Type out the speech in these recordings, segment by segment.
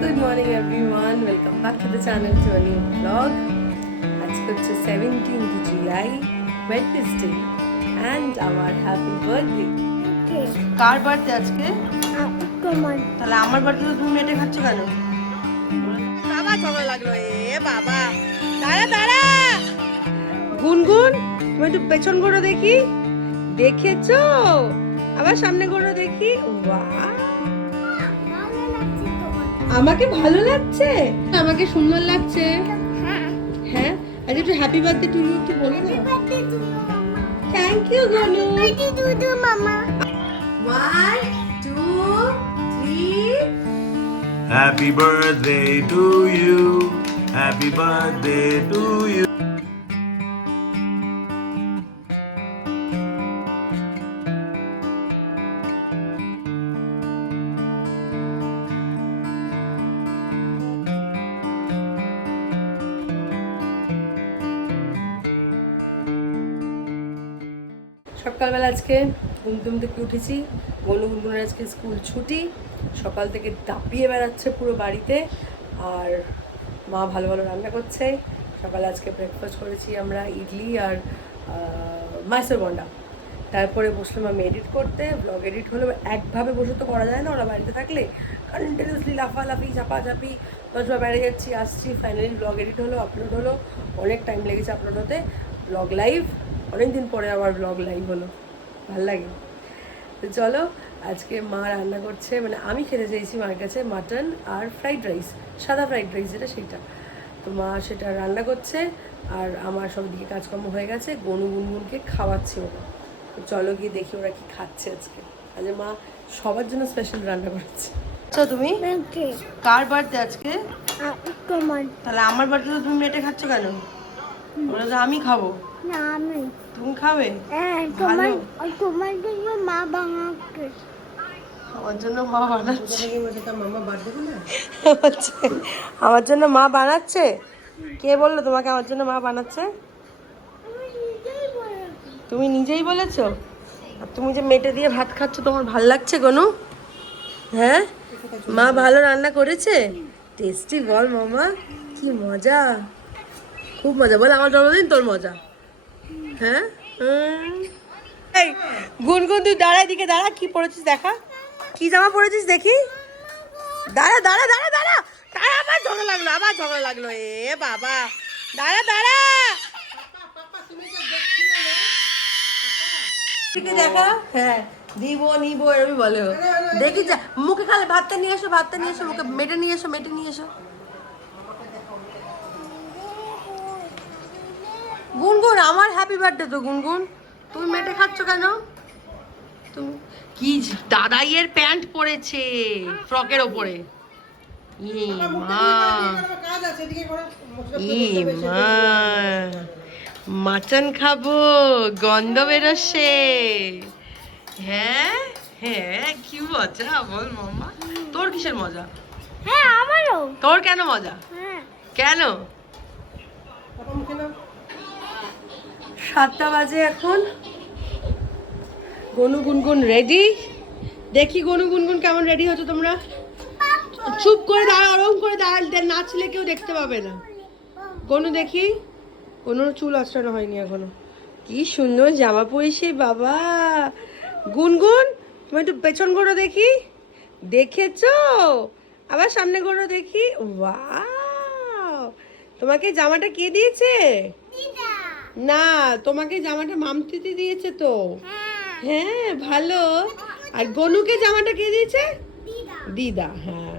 Good morning everyone, welcome back to the channel to a new vlog. আজকে হচ্ছে 17th July, Wednesday and our happy birthday. Car birthday আজকে? তোমার। তাহলে আমার birthday তো তুমি মেটে খাচ্ছ কেন? বাবা ঝগড়া লাগলো বাবা। দাঁড়া দাঁড়া। গুনগুন, তুমি একটু পেছন ঘোরো দেখি। দেখেছো? আবার সামনে ঘোরো দেখি। বাহ! আমাকে ভালো লাগছে, আমাকে সুন্দর লাগছে। হ্যাঁ, আজ একটু হ্যাপি বার্থডে টু ইউ একটু বলে দাও। Thank you Gonu. Happy to you মামা। 1 2 3 Happy birthday to you. Happy birthday to you. সকালবেলা আজকে ঘুম থেকে উঠেছি। গুনগুনের আজকে স্কুল ছুটি, সকাল থেকে দাপিয়ে বেড়াচ্ছে পুরো বাড়িতে। আর মা ভালো ভালো রান্না করছে। সকালে আজকে ব্রেকফাস্ট করেছি আমরা ইডলি আর মাইসোর বন্ডা। তারপরে বসলাম আমি এডিট করতে। ব্লগ এডিট হলো, একভাবে বসে তো করা যায় না, ওরা বাড়িতে থাকলে কন্টিনিউসলি লাফালাফি ঝাপাঝাপি, 10 বার বেড়ে যাচ্ছি আসছি। ফাইনালি ব্লগ এডিট হলো, আপলোড হলো। অনেক টাইম লেগেছে আপলোড হতে। ব্লগ লাইভ অনেকদিন পরে আবার ব্লগ লাইভ হলো, ভাল লাগে। তো চলো, আজকে মা রান্না করছে, মানে আমি খেতে চাইছি মার কাছে মাটন আর ফ্রাইড রাইস, সাদা ফ্রাইড রাইস যেটা সেইটা। তো মা সেটা রান্না করছে আর আমার সব দিকে কাজকর্ম হয়ে গেছে। গুনগুনকে খাওয়াচ্ছে ওরা। তো চলো গিয়ে দেখি ওরা কি খাচ্ছে আজকে। আজ মা সবার জন্য স্পেশাল রান্না করেছে। আচ্ছা, তুমি কার বার্থডে আজকে? তোমার। তাহলে আমার বার্থডে তো তুমি মেটে খাচ্ছ কেন? ওরা তো আমি খাবো। না, আমি। তুমি খাবে? তোমার জন্য মা বানাচ্ছে। আমার জন্য মা বানাচ্ছে। আমার জন্য মা বানাচ্ছে? কে বললো তোমাকে আমার জন্য মা বানাচ্ছে? তুমি নিজেই বলেছো? আর তুমি যে মেটে দিয়ে ভাত খাচ্ছ, তোমার ভাল লাগছে গনু? হ্যাঁ, মা ভালো রান্না করেছে, টেস্টি। বল মামা, কি মজা, খুব মজা। বল আমার জন্মদিন তোর মজা। হ্যাঁ, এই গুনগুন তুই দাঁড়া, দিকে দাঁড়া। কি পরেছিস দেখা, কি জামা পরেছিস দেখি। দাঁড়া দাঁড়া দাঁড়া দাঁড়া দাঁড়া, আবার ঝগড়া লাগলো বাবা। দাঁড়া দাঁড়া, দেখা। হ্যাঁ, দিব নিব এরকম বলে। দেখি যা, মুখে খালে ভাতটা নিয়ে এসো, মুখে মেটে নিয়ে এসো। গুনগুন, আমার হ্যাপি বার্থডে তো গুনগুন, তুমি মেটে খাচ্ছ কেন? তুমি কি দাদাইয়ের প্যান্ট পরেছে ফ্রকের ওপরে। মাটন খাবো, গন্ধ বেরোচ্ছে। হ্যাঁ হ্যাঁ, কি মজা বল মামা। তোর কিসের মজা? হ্যাঁ, আমারও। তোর কেন মজা? হ্যাঁ। কেন? 7টা বাজে এখন। গনু গুনগুন রেডি। দেখি গনু গুনগুন কেমন রেডি হচ্ছে তোমরা। চুপ করে দাঁড়া, ওরকম করে দাঁড়ালে নাচলে কেউ দেখতে পাবে না। গনু দেখি, গনুর চুল আঁচড়ানো হয়নি এখনো। কি সুন্দর জামা পরিস বাবা। গুনগুন, তুমি একটু পেছন ঘোরো দেখি। দেখেছো? আবার সামনে ঘোরো দেখি। ওয়াও, তোমাকে জামাটা কে দিয়েছে? না, তোমাকে জামাটা মামতিতে দিয়েছে তো। হ্যাঁ, ভালো। আর গনুকে জামাটা কে দিয়েছে? দিদা। হ্যাঁ,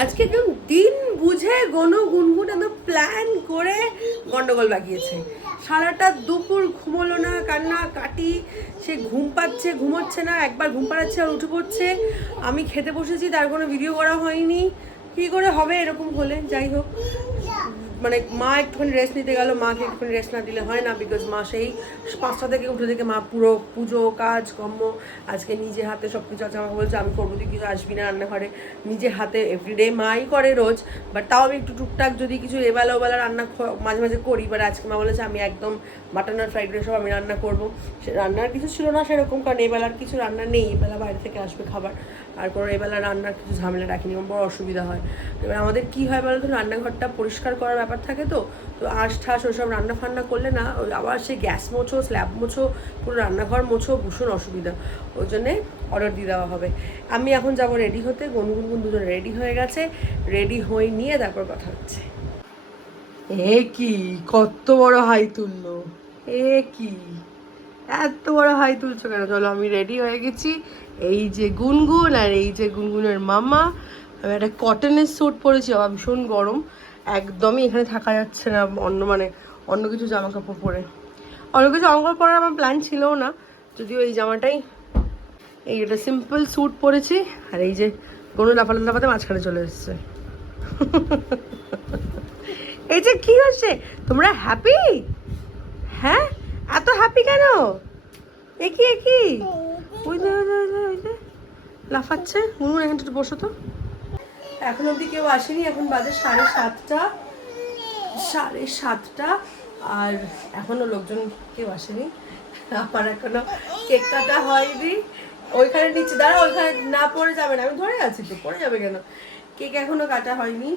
আজকে একদম দিন বুঝে গনু গুনগুন একদম প্ল্যান করে গন্ডগোল বাগিয়েছে। সারাটা দুপুর ঘুমোলো না, কান্না কাটি। সে ঘুম পাচ্ছে, ঘুমোচ্ছে না, একবার ঘুম পাড়াচ্ছে আর উঠে পড়ছে। আমি খেতে বসেছি, তার কোনো ভিডিও করা হয়নি। কী করে হবে এরকম হলে? যাই হোক, মানে মা একটুখানি রেস্ট নিতে গেল, মাকে একটুখানি রেস্ট না দিলে হয় না। বিকজ মা সেই 5টা থেকে উঠে থেকে মা পুরো পুজো কাজ কর্ম আজকে নিজে হাতে সব কিছু আছে। আমাকে বলছে আমি করবো, তুই কিছু আসবি না রান্নাঘরে। নিজে হাতে এভরিডে মাই করে রোজ, বাট তাও আমি একটু টুকটাক যদি কিছু এবেলা ওবেলা রান্না মাঝে মাঝে করি। বাট আজকে মা বলেছে আমি একদম মাটন আর ফ্রাইড রাইস সব আমি রান্না করবো। সে রান্নার কিছু ছিল না সেরকম, কারণ এবেলার কিছু রান্না নেই, এবেলা বাইরে থেকে আসবে খাবার। আর কোনো এবেলা রান্নার কিছু ঝামেলা রাখিনি, আমার বড় অসুবিধা হয়। এবার আমাদের কী হয় বলো তো, রান্নাঘরটা পরিষ্কার করার ব্যাপার থাকে, তো আঁশ ঠাস ওইসব রান্না ফান্না করলে না, ওই আবার সেই গ্যাস মোছো, স্ল্যাব মোছো, পুরো রান্নাঘর মোছো, ভীষণ অসুবিধা। ওই জন্যে অর্ডার দিয়ে দেওয়া হবে। আমি এখন যাবো রেডি হতে, গুনগুন দুজন রেডি হয়ে গেছে, রেডি হয়ে নিয়ে তারপর কথা হচ্ছে। এ কি কত বড় হাই তুললো, এ কি এত বড় হাই তুলছো কেন? চলো আমি রেডি হয়ে গেছি। এই যে গুনগুন আর এই যে গুনগুনের মামা। আমি একটা কটনের স্যুট পরেছি, বাবা ভীষণ গরম, একদমই এখানে থাকা যাচ্ছে না অন্য কিছু জামা কাপড় পরে। অন্য কিছু জামা কাপড় পরার আমার প্ল্যান ছিলও না, যদিও এই জামাটাই, এই একটা সিম্পল স্যুট পরেছি। আর এই যে গনু লাফাতে মাঝখানে চলে এসছে। এই যে কি হচ্ছে, তোমরা হ্যাপি? হ্যাঁ, এত হ্যাপি কেন? একই ওই যে লাফাচ্ছে। গুনগুন এখানটা একটু বসো তো। এখন অবধি কেউ আসেনি, এখন বাজে 7:30। আর এখনো লোকজন কেউ আসেনি। আমার এখনো কেক কাটা হয়নি। ওইখানে নিচে দাঁড়া, ওইখানে না পড়ে যাবে না, আমি ধরে আছি তো, পড়ে যাবে কেন? কেক এখনো কাটা হয়নি,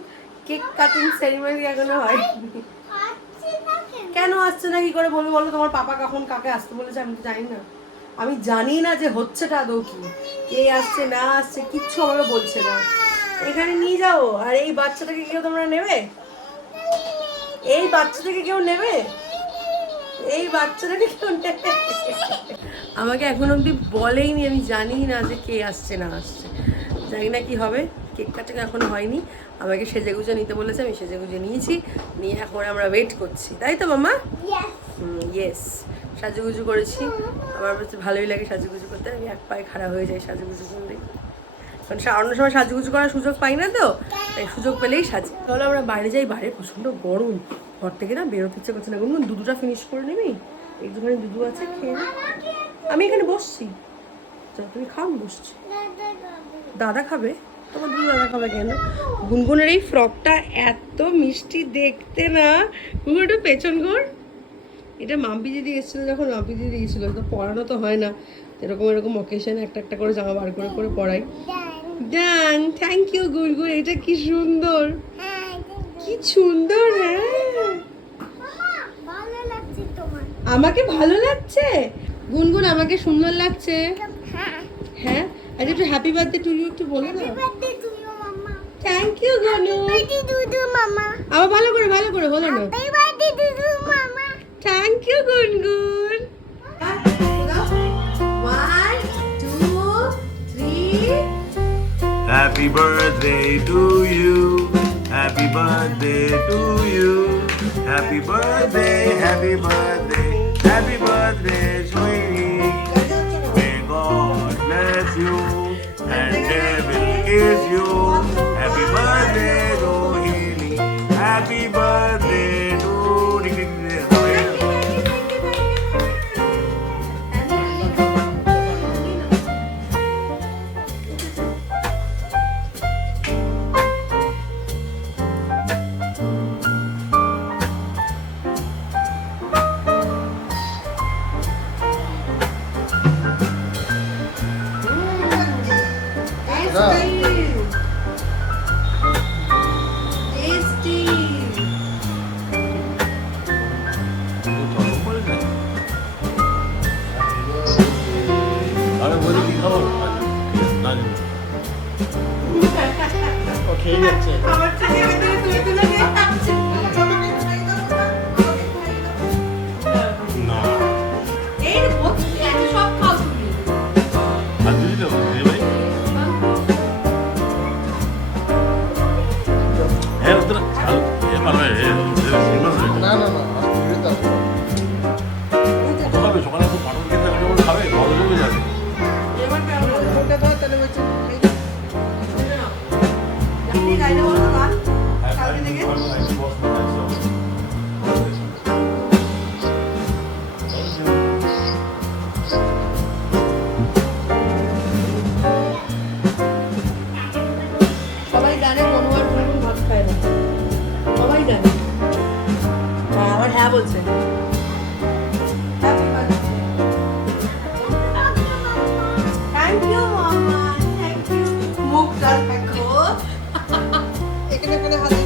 কেক কাটিং সেরিমনি এখনো হয়নি। কেন আসছে না কি করে বলবো বলো? তোমার পাপা কখন কাকে আসতে বলেছে আমি তো জানি না। আমি জানি না যে হচ্ছেটা আদৌ কি, কে আসছে না আসছে কিচ্ছু আমাকে বলছে না। এখানে নিয়ে যাও। আর এই বাচ্চাটাকে কেউ তোমরা নেবে? এই বাচ্চাটাকে কেউ নেবে? এই বাচ্চাটাকে কেউ নেবে? আমাকে এখন অবধি বলেইনি, আমি জানি না যে কে আসছে না আসছে, জানি না কি হবে। কেক কাটিং এখনো হয়নি, আমাকে সেজেগুজে নিতে বলেছে, আমি সেজেগুজে নিয়েছি, নিয়ে এখন আমরা ওয়েট করছি, তাই তো মামা? ইয়েস, সাজুগুজু করেছি, আমার কাছে ভালোই লাগে সাজুগুজু করতে, আমি এক পায়ে খাড়া হয়ে যাই সাজুগুজু করলে, কারণ অন্য সময় সাজুগুজু করার সুযোগ পাই না, তো তাই সুযোগ পেলেই সাজি। তাহলে আমরা বাইরে যাই, বাইরে প্রচণ্ড গরম, ঘর থেকে না বেরোতে ইচ্ছে করছে না। গুনগুন দুধটা ফিনিশ করে নিবি, একটুখানি দুধু আছে খেয়ে। আমি এখানে বসছি, চল তুমি খাও, আমি বসছি। দাদা খাবে? তোমার দুধ দাদা খাবে কেন? গুনগুনের এই ফ্রকটা এত মিষ্টি দেখতে না, গুনগুন একটু পেছন ঘর। এটা মাম্পি দিদি এসেছিলো, যখন মাম্পি দিদি দিয়েছিলো, তো পরানো তো হয় না, এরকম অকেশনে একটা করে জামা বার করে পরাই। ডান, থ্যাংক ইউ গুনগুন, এটা কি সুন্দর, কি সুন্দর। হ্যাঁ, আমাকে ভালো লাগছে গুনগুন, আমাকে সুন্দর লাগছে। হ্যাঁ, আচ্ছা একটু হ্যাপি বার্থডে টু ইউ একটু বলে দাও। Thank you Gonu. আবার ভালো করে বলো না। থ্যাংক ইউ গুনগুন। 1 2 3 Happy birthday to you. Happy birthday to you. Happy birthday, happy birthday, happy birthday, sweetie. May God bless you and devil kiss you. Happy birthday, Rohini. Happy birthday to খেয়ে যাচ্ছে। সবাই জানে মনোয়ার গুনগুন ভাত খায় না, সবাই জানে। হ্যাঁ, আবার হ্যাঁ বলছে। থ্যাংক ইউ মামা, থ্যাংক ইউ। এখানে হাতে